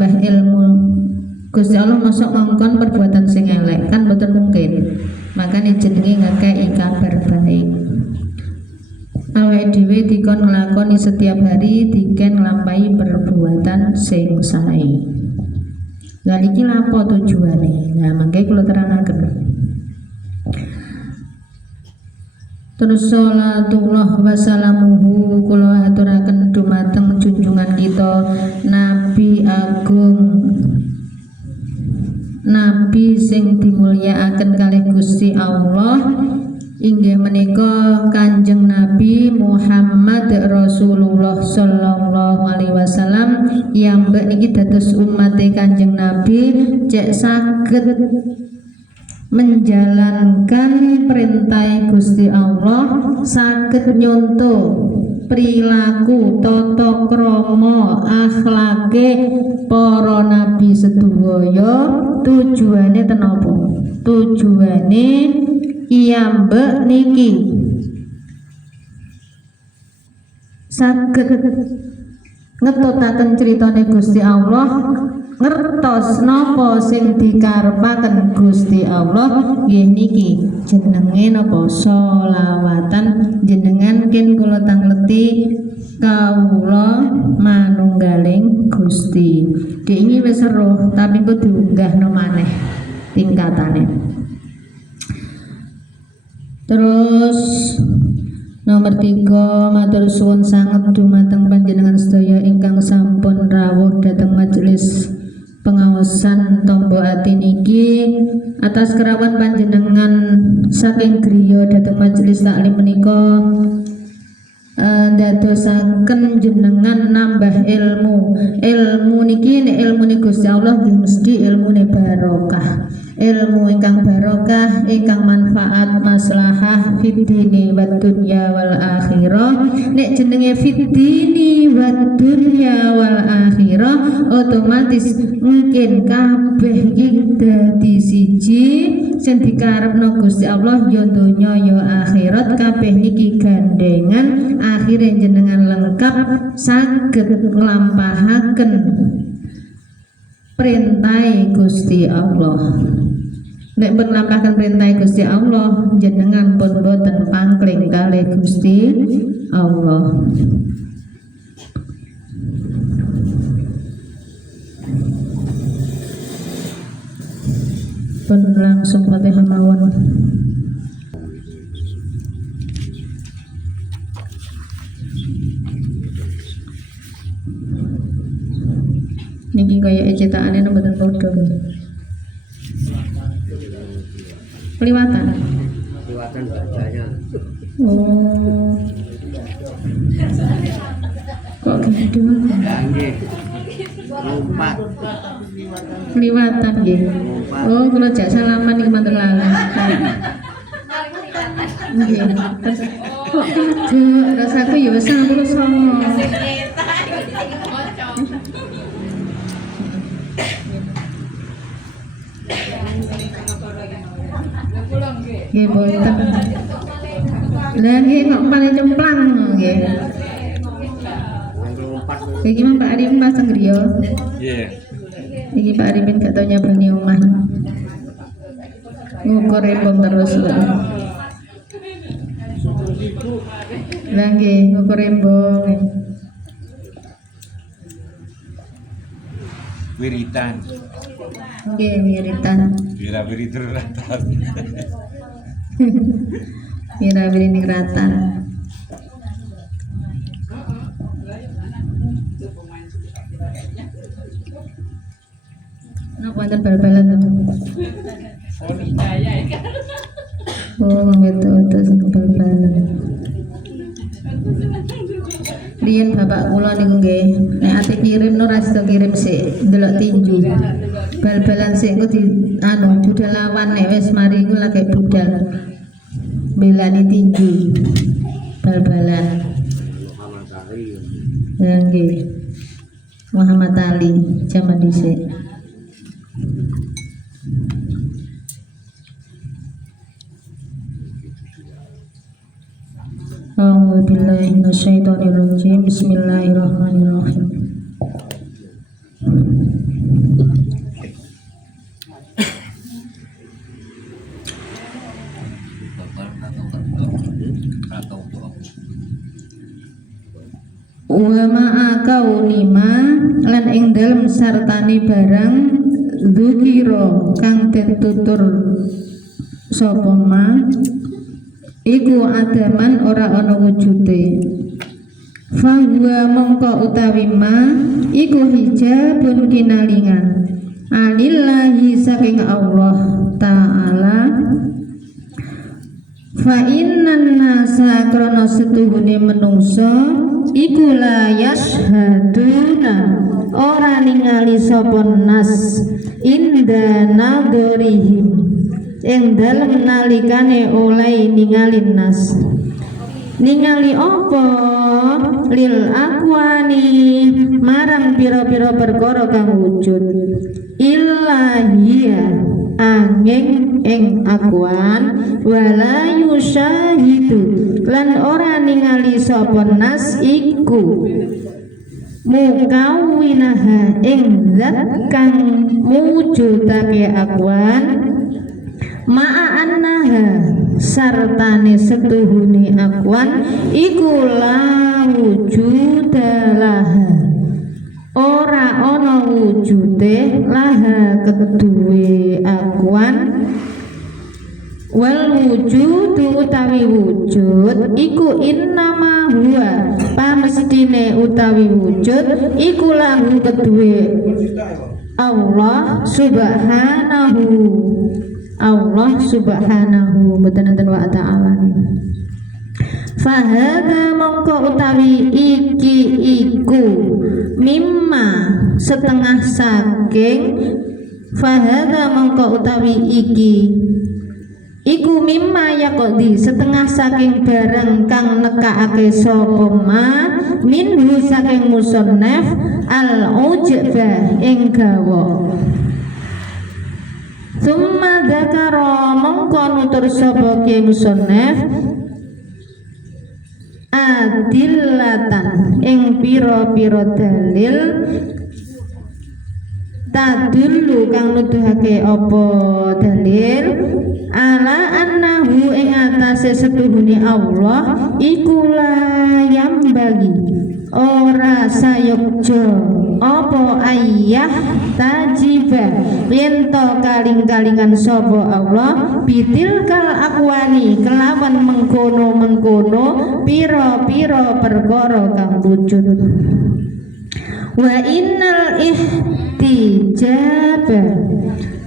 nambah ilmu Gusti Allah mosok ngongkon perbuatan sing elek kan mboten mungkin. Makanya jenenge ngekei kabar baik. Awake dhewe dikon nglakoni setiap hari diken nglampahi perbuatan sing sae. Lah iki lapo tujuane? Nah, mangke kula terangaken. Terus salatullah wassalamuhu kula aturaken dumateng junjungan kita Nabi Agung, Nabi sing dimulyakaken kalih Gusti Allah inggih menika Kanjeng Nabi Muhammad Rasulullah sallallahu alaihi wasallam yang mbek niki dados umate Kanjeng Nabi cek saged menjalankan perintah Gusti Allah, saged nyontoh perilaku tata krama akhlake para nabi sedaya. Tujuane tenapa? Tujuane iyambek niki saged ngetutaken critane Gusti Allah, ngertos napa sing dikarepaken Gusti Allah nggih niki jenenge napa sholawatan. Jenengan ken kula tangleti kawula manunggaling Gusti. Iki wis seru tapi kok diunggahno maneh tingkatane. Terus nomor 3, matur suwun sanget dumateng panjenengan sedaya ingkang sampun rawuh dhateng majelis pengaosan Tombo Ati niki atas kerawan panjenengan saking griya dhateng majelis taklim menika ndadosaken jenengan nambah ilmu niki nek ilmune Gusti Allah nggih mesti ilmune barokah, ilmu ingkang barokah ingkang manfaat maslahah fid-dini wad dunya wal akhirah. Nek jenenge fid-dini wad dunya wal akhirah otomatis mungkin kabeh iki dadi siji sing dikarepno Gusti Allah ya donya ya akhirat kabeh niki gandengan akhirnya jenengan lengkap saged nglampahaken perintah Gusti Allah. Nek pun nglampahaken perintah Gusti Allah jenengan pun boten pangkling kalih Gusti Allah. Pun langsung Fatihah mawon. Niki kaya cetakane mboten padha. Liwatan bacanya. Oh. Kok gitu? Nggih. Lompat. Liwatan nggih. Oh, kula jak salaman iki manten lalang. Nggih. Kok gitu? Rasaku ya wis 99. Nggih boten. Lah nggih kok paling cemplang nggih. Iki Pak Arifin pasang griya. Nggih. Iki Pak Arifin gak tau nyabani omah. Ngukur bom terus. Lah nggih ngukur bom. Wiritan. Nggih wiritan. Wira-wiri ratan. Wira-wiri ning ratan. Napa wonten bal-balan to? Oh, betul sing bal-balan. Riyen bapak kula niku nggih, nek ate kirim no ra sida kirim sik ndelok tinju. Bal-balan sik engko di budal lawan nek wis mari iku lagi budal. Belani tinju. Bal-balan. Nggih. Muhammad Ali zaman dhisik. A'udzu billahi minasyaitonir rajim. Bismillahirrahmanirrahim. wa ma'a kaunima lan ing dalem sartane barang dzikira kang den tutur sapa ma iku adaman ora ana wujude fahuwa mongko utawi ma iku hijabun kinalingan anillahi saking Allah Ta'ala fa innan nasa krana setuhune menungso iku la yashhaduna ora ningali sapa nas inda nadorihim ing dalem nalikane oleh ningali nas ningali apa lil akwani marang pira-pira perkara kang wujud illahia angin ing akwan wala yushahidu lan ora ningali sapa nas iku mukawinaha ing zat kang mujudake akwan ma'a annaha sartane setuhune akwan iku la wujudalaha ora ana wujude laha keduwe akwan wal wujudu utawi wujud iku innama huwa pamestine utawi wujud iku lahu keduwe Allah subhanahu mboten wa ta'ala. Fahada mongko utawi iki iku mimma setengah saking fahada mongko utawi iki iku mimma yaqdi setengah saking barang kang nekakake sapa ma minhu saking musannaf al-ujba ing gawa. Summa dzakara mongko nutur sapa ki musannaf adillatan ing pira-pira dalil tadullu kang nuduhake apa dalil ala annahu ing atase setuhune Allah iku layam bagi ora sayokjo apa ayah tajiba yento kaling-kalingan sapa Allah bitilkal akwani kelawan mengkono-mengkono pira-pira perkara kang wujud wa innal ihtijaba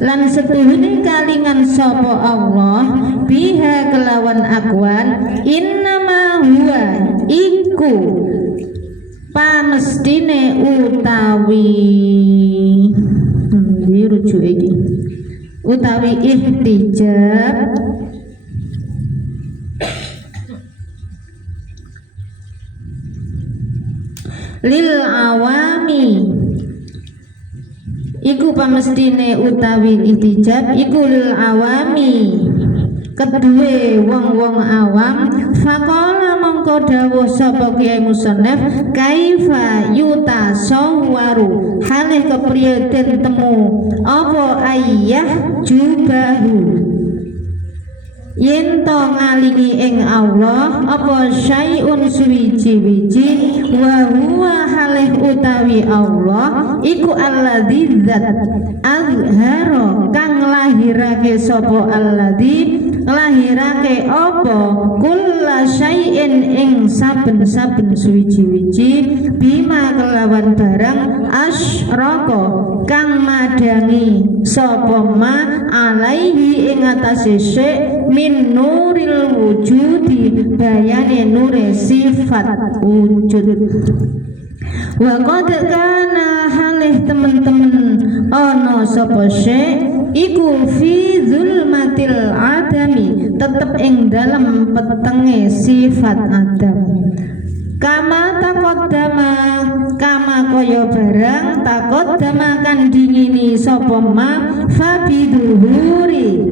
lan setuhune kalingan sapa Allah biha kelawan akwan innama huwa iku pamestine utawi rujuk iki utawi ihtijab lil awami iku pamestine utawi ihtijab iku lil awami kedue wong-wong awam faqala mongko dawuh sapa Kiai Musannaf kaifa yuta sawwaru halih kepriye den temu apa ayah jubahu yen to ngalingi ing Allah apa syai'un suwiji-wiji wa huwa halih utawi Allah iku alladzi zat azhara kang lahirake sapa alladzi lahirake apa kulla syai'in ing saben-saben suwiji-wiji bima kelawan barang asyraka kang madangi sapa ma alaihi ing atase syai' min nuril wujudi bayane nure sifat wujud wa qad kana halih temen-temen ana sapa syai' iku fi zulmatil adami tetep ing dalam petenge sifat adam kama takoddama kama kaya barang takoddama kan dingini sapa ma fabiduhuri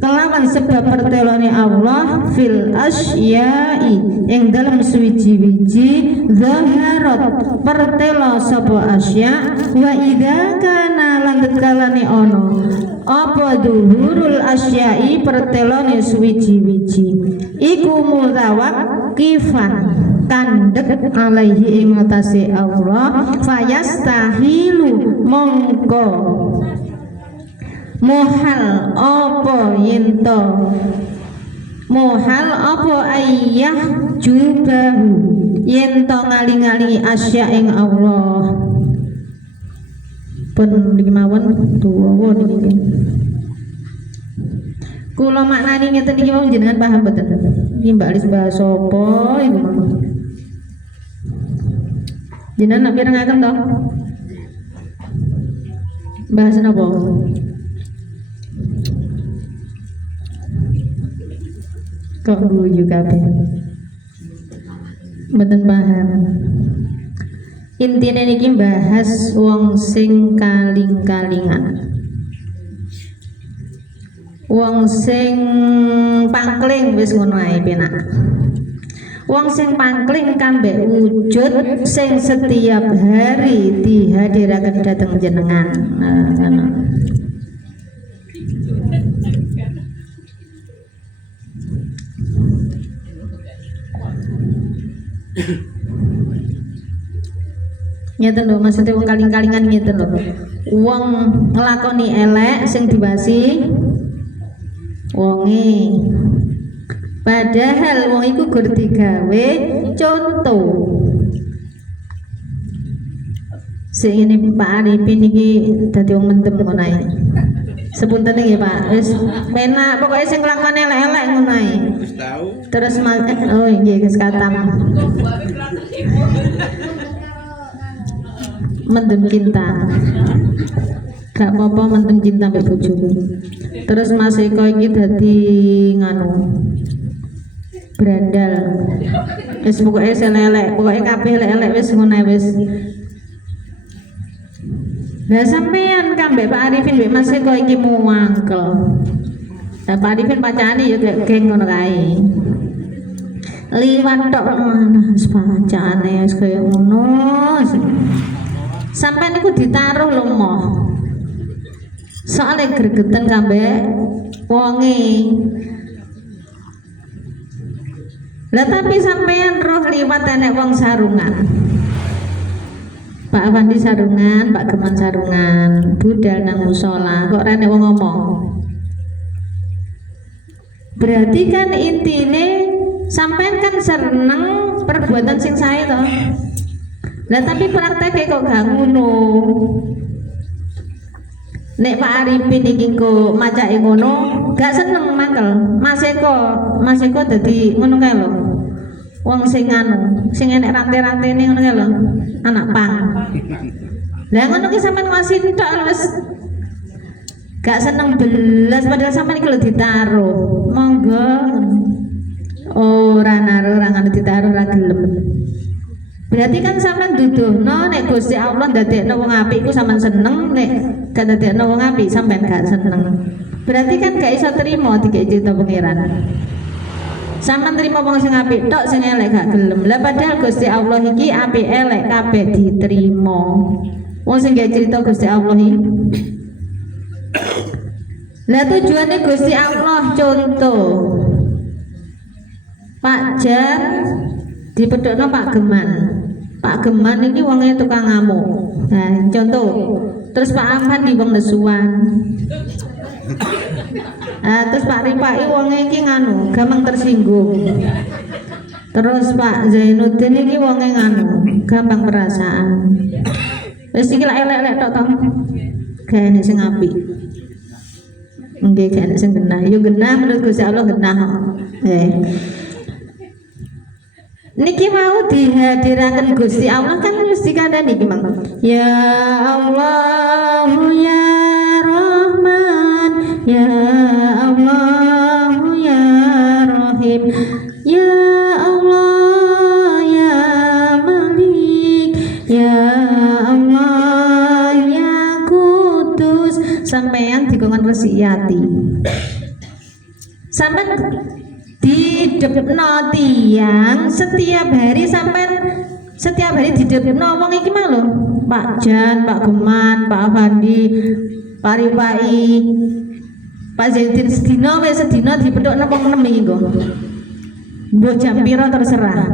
kelawan sebab pertelone Allah fil asyai ing dalam suwiji-wiji zaharat pertelo sapa asya wa idza kana lan kalane ono apa duhurul asyai pertelone suwiji-wiji iku mutawakifan kandhek alaihi ing atase Allah fayastahilu mongko mohal apa yento mohal apa ayah jubahu yento ngali-ngali asya ing Allah pun niki mawon tuwa niki kula maknani ngeten iki wong jenengan paham mboten iki Mbak Lis bahas apa iku jenengan nak pirengaken to bahas napa kok guyu kabeh mboten paham intine niki bahas wong sing kaling-kalingan wong sing pangkling wis ngono ae penak wong sing pangkling kambek wujud sing setiap hari dihadiraken dhateng jenengan nah, ngeten lho maksudnya wong kaling-kalingan ngeten lho wong nglakoni elek sing diwasi wonge padahal wong iku gur digawe contoh sing ini Pak Arifin iki dadi wong mendem ngono ae sepunten nggih Pak wis penak pokoke sing nglakoni elek-elek ngono ae terus oh nggih wis katam mendem cinta gak apa-apa mendem cinta mbek bojomu terus Mas Eko iki dadi nganu berandal wis pokoke selelek pokoke kabeh elek-elek wis ngono wis lah sampean kambek Pak Arifin mbek Mas Eko iki muangkel lah Pak Arifin pacane ya geng ngono kae liwat tok wis pacane wis kaya ngono sampean niku ditaruh lho moh soalnya gregeten kambek wonge lah tapi sampean roh liwat enek wong sarungan Pak Afandi sarungan, Pak Geman sarungan budal nang musala kok rene wong ngomong berarti kan intine sampean kan seneng perbuatan sing sae to lah tapi praktek kok gak ngono nek Pak Arifin iki kok macake ngono gak seneng mangkel Mas Eko dadi ngono kae lho wong sing anu sing enek rantai-rantene ngono kae lho anak pang lah ngono ki sampean ngasih tok wis gak seneng belas padahal sampean iki lho ditaruh monggo ora naruh ora ngene ditaruh ora gelem berarti kan sampean duduhno nek Gusti Allah ndadekno wong apik iku sampean seneng nek gak ndadekno wong apik sampean gak seneng berarti kan gak iso trimo dikek cerita pangeran sampean trimo wong sing apik tok sing elek gak gelem lah padahal Gusti Allah iki apik elek kabeh diterima wong sing gak cerita Gusti Allah iki lah tujuannya Gusti Allah contoh Pak Jan dipedhokno Pak Geman ini wongnya tukang ngamuk nah contoh terus Pak Afan di wong nesuan terus Pak Ripai wongnya iki nganu gampang tersinggung terus Pak Zainuddin iki wongnya nganu gampang perasaan wis iki lak elek-elek tok to gak enek sing apik nggih gak enek sing genah yo genah menurut Gusti Allah genah niki mau dihadiraken Gusti Allah kan mesti kandhani iki Mang. Ya Allah ya Rahman ya Allah ya Rahim ya Allah ya Malik ya Allah ya Kudus sampeyan dikongkon resiki sampean didepno tiang setiap hari sampai setiap hari didepno wong iki mah lho Pak Jan, Pak Geman, Pak Afandi, Pak Ripai, Pak Zaidin sedina wis sedina dipethukno wong 6 iki kok. Mbok jam pira terserah.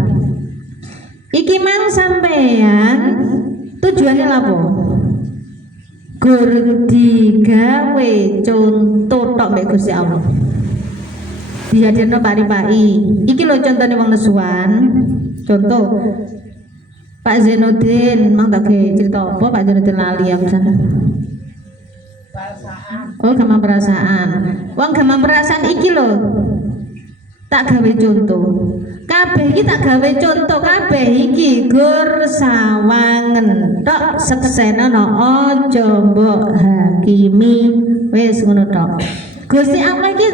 Iki mang sampean tujuannya apa? Gur digawe contoh tok mek Gusti Allah. Dihadirno pari-pari. Iki lho contone wong nesuan. Contoh Pak Zainuddin, mang tak cerita apa Pak Zainuddin lali ya pesan. Oh, gampang perasaan. Wong gampang perasaan iki lho. Tak gawe contoh. Kabeh iki tak gawe contoh kabeh iki gur sawangen tok seksenono aja mbok hakimi wis ngono tok. Gusti Allah iki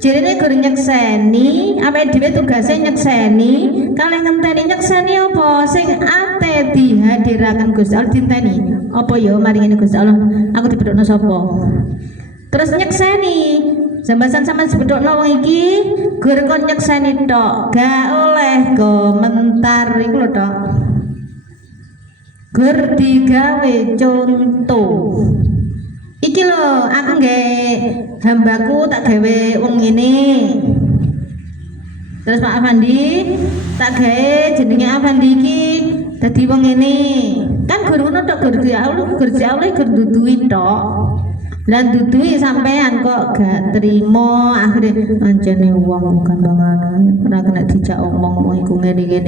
jarene gur nyekseni, awake dhewe tugase nyekseni, kalih ngenteni nyekseni apa sing ate dihadiraken Gusti Allah dinteni. Apa ya mari ngene Gusti Allah, aku dibedhokno sapa? Terus nyekseni Sambasan sama sebedokno wong iki gur kon nyekseni tok, gak oleh komentar iku lho tok. Gur digawe contoh. Iki lho aku nggae hambaku tak gawe wong ngene. Terus Pak Afandi tak gawe jenenge Afandi iki dadi wong ngene. Kan gur ngono tok gur Allah gur duduhi tok. Dan dudui sampean kok gak terima akhirnya anjane wong gampangan ora kena dijak omong iku ngene.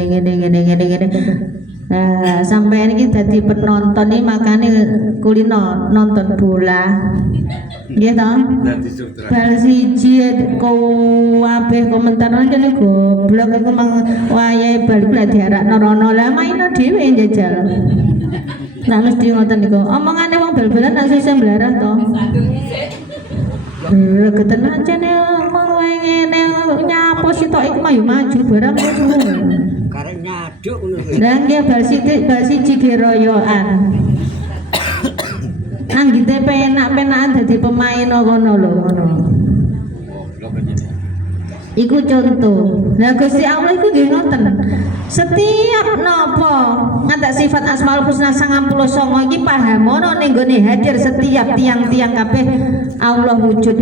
Nah, sampean iki dadi penonton iki makane kulino nonton bola. Nggih to? Bal siji kabeh komentar anjane goblok iku mang wayahe bal iku lak diarakno rono lah maino dhewe njajal. Nah mesti ngoten niku. Omongane wong bal-balan nak sisih mblarah to. Geten ancene omong wae ngene nyapo sitok iku mah yo maju barang ngono. Karek nyaduk ngono. Lah nggih bal siji geroyokan. Anggite penak-penakan dadi pemain ngono lho ngono. Iku contoh. Lah Gusti Allah iku nggih ngoten. Setiap napa ngantek sifat Asmaul Husna 99 iki pahamono ning gone hadir setiap tiang-tiang kabeh Allah wujud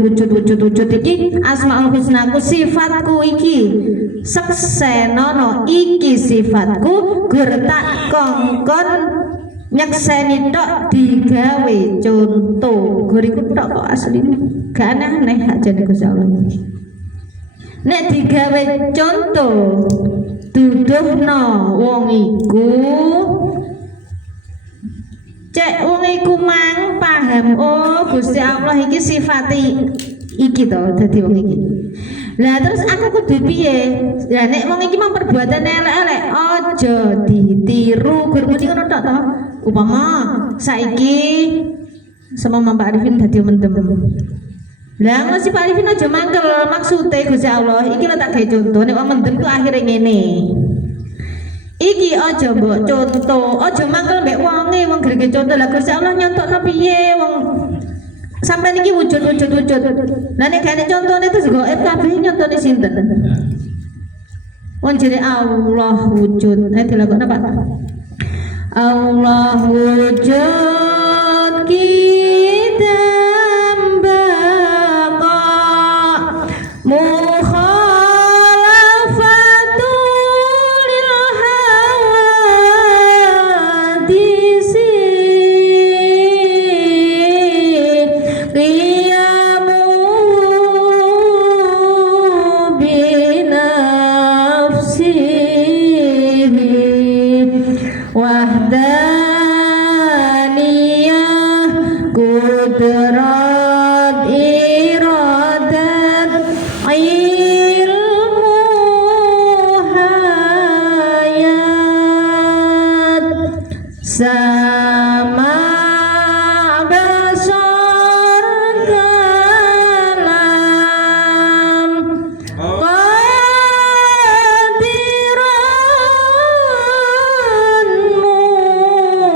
iki Asmaul Husna ku sifatku iki seksenono iki sifatku gur tak kongkon nyekseni tok digawe contoh gur iku tok kok asline gak aneh aja nek Gusti Allah. Nek digawe contoh duduhno wong iku cek wong iku mang paham oh Gusti Allah iki sifati iki to dadi wong iki. Lah terus aku kudu piye? Lah nek wong iki mang perbuatan elek-elek aja ditiru gur muni ngono tok to. Upama saiki sama Mbak Arifin dadi mendem. Lah mesti Pak Arifin aja mangkel maksude Gusti Allah iki lho tak gawe contoh nek wong mendem ku akhire ngene. Iki aja mbok contoh, aja mangkel mbek wonge wong grege contoh. Lah Gusti Allah nyontokno piye wong sampeyan iki wujud. Lah nek gane contone terus gaib kabeh nyontone sinten? Wong jere Allah wujud. Dilakokno Pak. Allah wujud kita sama besar kalam qadiran muridan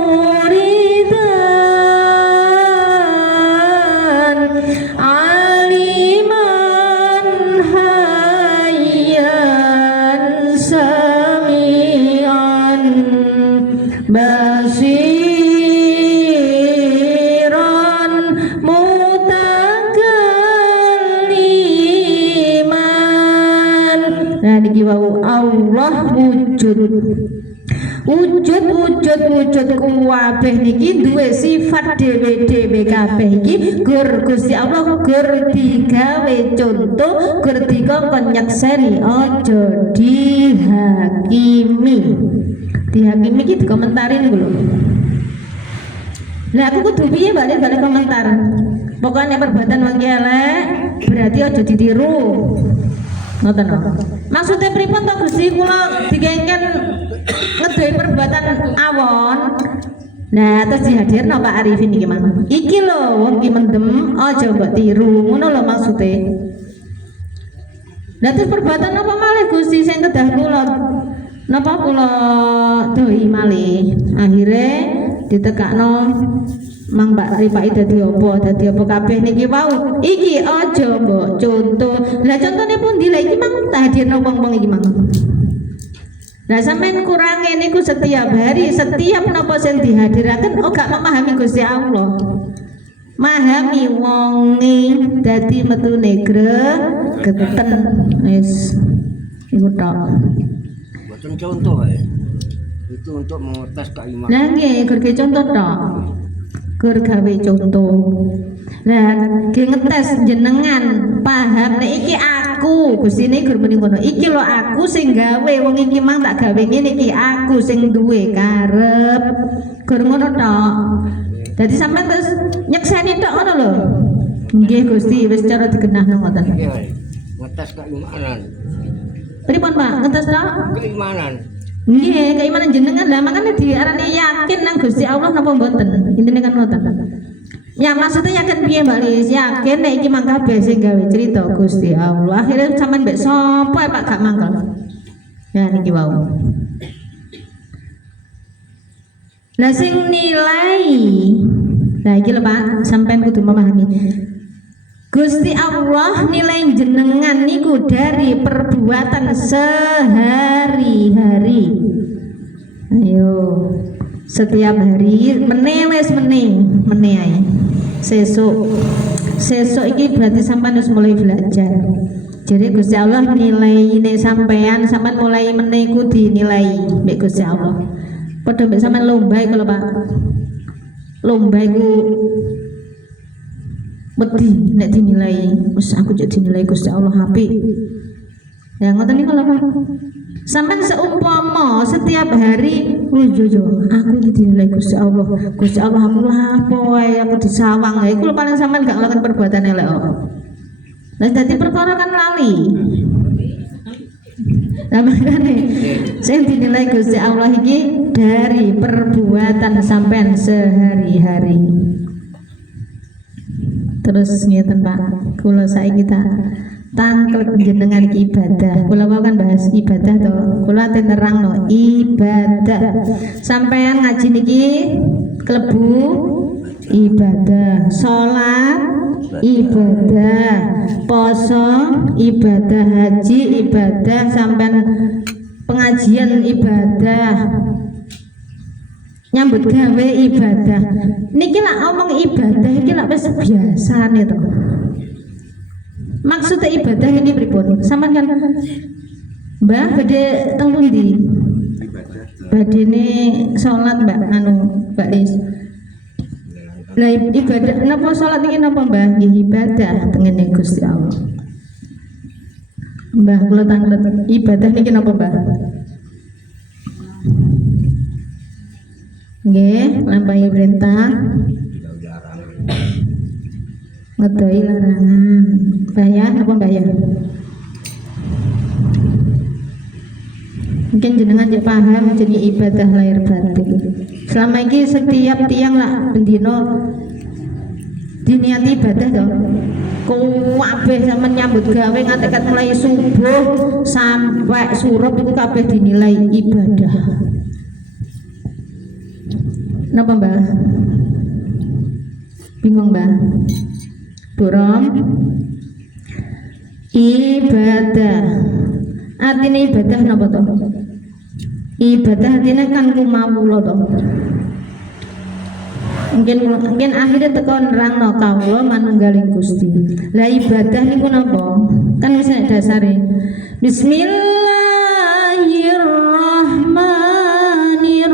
aliman hayyan sami'an basiran mutakalliman. Nah niki wau Allah wujud wujud kuwabeh niki duwe sifat dhewe-dhewe kabeh iki gur Gusti Allah gur digawe contoh gur dikongkon nyekseni aja dihakimi iki dikomentarin lho. Lah aku kudu piye balik komentar. Pokoknya perbuatan wong elek berarti aja ditiru. Ngoten lho. Maksudnya pripun to Gusti kula digengken ngedohi perbuatan awon. Nah, terus dihadirno Pak Arifin iki mang. Iki lho wong iki mendem aja mbok tiru. Ngono lho maksude. Lah terus perbuatan apa malih Gusti sing kedah kula? Napa kula doi malih? Akhire ditekakno Mang Mbak Rifai dadi apa kabeh niki wau iki aja mbok contoh. Lah contone pundi lha iki mang hadirno wong-wong iki mang. Lah sampean kurange niku setiap hari setiap napa sing dihadiraken gak memahami Gusti Allah. Mahami wonge dadi metune gregeten wis iku tok. Boten contoh ya. Itu untuk mengetes keimanan. Lah nggih gur contoh tok. Gur gawe contoh. Nah, ge ngetes jenengan paham nek iki aku, Gustine gur muni ngono. Iki lho aku sing gawe wong iki mang tak gawe ngene iki aku sing duwe karep. Gur ngono tok. Dadi sampean terus nyekseni tok ngono lho. Nggih Gusti, wis cara digenahno ngoten. Nggih. Ngetes keimanan. Pripun Pak? Ngetes tok? Keimanan. Nggih, keimanan jenengan lah makanya diarani yakin nang Gusti Allah napa mboten. Intine kan ngoten. Ya maksudnya yakin piye Mbak Lis? Yakin nek iki mangka kabeh sing gawe cerita Gusti Allah. Akhirnya sampean mbek sapa Pak gak mangkel. Ya niki wau. Lah sing nilai. Nah iki lho Pak, sampean kudu memahami. Gusti Allah nilai jenengan niku dari perbuatan sehari-hari. Ayo, setiap hari menewes meneh sesuk iki berarti sampean harus mulai belajar. Jadi Gusti Allah nilai ini sampean mulai meneh ku dinilai mbek Gusti Allah. Padha mbek sampean lomba iku lho Pak. Lomba iku wedi nek dinilai wis aku jadi dinilai Gusti Allah apik. Ya ngoten niku lho Pak. Sampeyan seumpama setiap hari yo aku iki dinilai Gusti Allah. Gusti Allah aku apa wae aku disawang. Iku lho paling sampeyan gak ngelakukan perbuatan elek kok. Lah dadi perkara kan lali. Nah makanya sing dinilai Gusti Allah iki dari perbuatan sampeyan sehari-hari. Terus ngeten Pak, kula saiki tak tangkel jenengan ibadah. Kula mau kan bahas ibadah to. Kula ate nerangno ibadah. Sampean ngaji niki klebu ibadah, salat ibadah, poso ibadah, haji ibadah, sampean pengajian ibadah, nyambut gawe ibadah. Niki lak omong ibadah iki lak wis biasane to. Maksudnya ibadah ini pripun? Sampeyan kan Mbah badhe teng pundi? Badene salat Mbak Mbak Lis. Lah ibadah napa salat iki napa Mbah? Nggih ibadah tengene Gusti Allah. Mbah kula tanglet ibadah niki napa Mbah? Nggih, lampahi perintah. Ngedoi larangan. Bayar apa bayar? Mungkin jenengan jek paham jadi ibadah lahir batin. Selama ini setiap tiang lah bendino diniati ibadah toh. Kabeh sampeyan nyambut gawe ngatekat mulai subuh sampai surup itu kabeh dinilai ibadah. Napa Mbah? Bingung Mbah? Burom ibadah artinya ibadah napa to? Ibadah artinya kan kumawula to. Mungkin akhirnya teko nerangno kawula manunggaling Gusti. Lah ibadah niku napa? Kan wis nek dasare Bismillahirrahmanirrahim.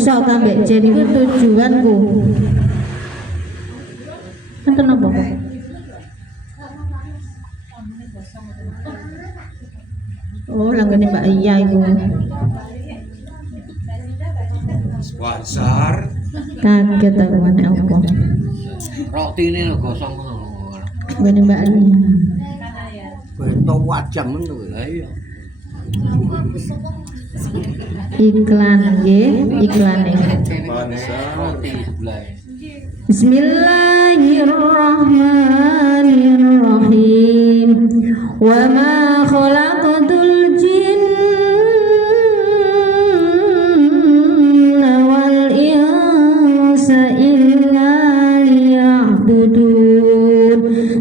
menungso kambek jin iku tujuanku. Enten apa? Oh, langgene Mbak Iya iku. Sponsor. Kaget aku meneh apa. Roti ini lho gosong ngono. Langgene Mbak Iya. Bento wajam ngono lho. Iya. Iklan nggih, iklane. Roti sebelah. Bismillahirrahmanirrahim. Wa ma khalaqatul jinna wal insa illa liya'budun.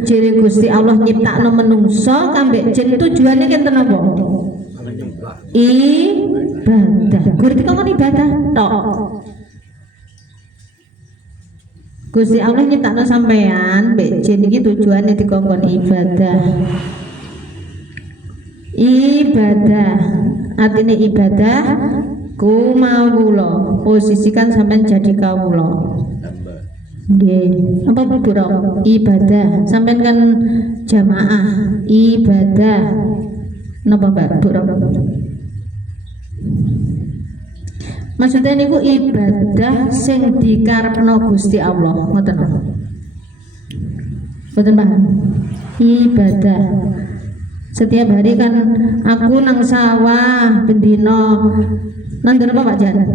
Ciri Gusti Allah nyiptakno menungso kambek jin tujuane kinten apa? Ibadah. Gusti kok ibadah tok. Gusti Allah nyiptakno sampean mbek jin iki tujuane dikongkon ibadah. Ibadah artinya ibadah kumawula, posisikan sampean jadi kawula. Nggih, apa Bu Bro? Ibadah, sampean kan jamaah, ibadah. Napa Mbak Bu Bro? Maksudnya niku ibadah sing dikarepno Gusti Allah, ngoten lho. Boten paham? Ibadah. Setiap hari kan aku nang sawah bendino. Nandur apa Pak Jan?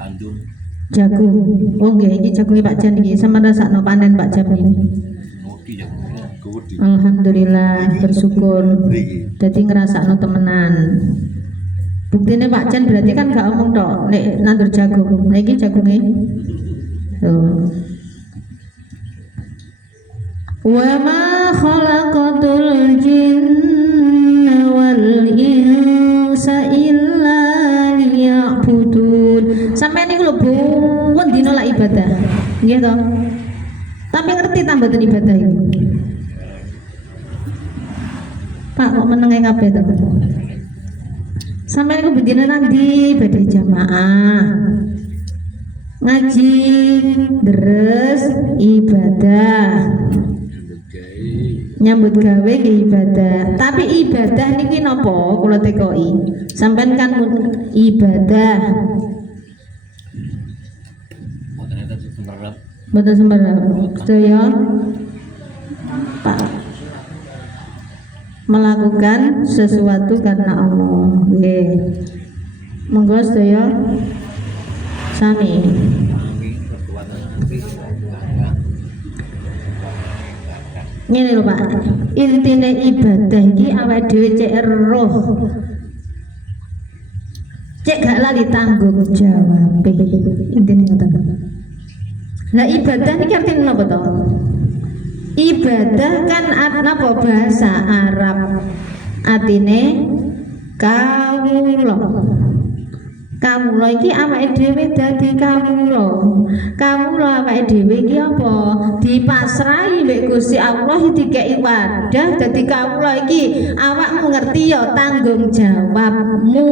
Tandur. Jagung. Oh nggih, iki jagunge Pak Jan iki sama rasakno panen Pak Jan iki. Roti jagungnya. Alhamdulillah, bersyukur. Jadi ngerasakno temenan. Buktinya Pak Jan berarti kan gak omong tok nek nandur jagung. Nah iki jagunge. Tuh. Wa ma khalaqatul jinna wal insa illa liya'budun. Sampeyan niku lho buwon dina lak ibadah. Nggih to? Tapi ngerti ta mboten ibadah iki? Pak kok menenge kabeh to? Sampai niku bedine nanti badhe jamaah. Ngaji, deres, ibadah. Nyambut gawe nggih ibadah. Tapi ibadah niki napa kula tekoki? Sampeyan kan ibadah. Mboten sembarang. Sedaya Pak melakukan sesuatu karena Allah. Nggih. Monggo sedaya sami. Ngene lho Pak. Intine ibadah iki awake dhewe cek roh. Cek gak lali tanggung jawab. Intine ngoten. Lah ibadah niki artine napa to? Ibadah kan napa bahasa Arab. Artine kawula. Kawula iki awake dhewe dadi kawula. Kawula awake dhewe iki apa? Dipasrahi mbek Gusti Allah dikeki wadah dadi kawula iki awakmu ngerti ya tanggung jawabmu.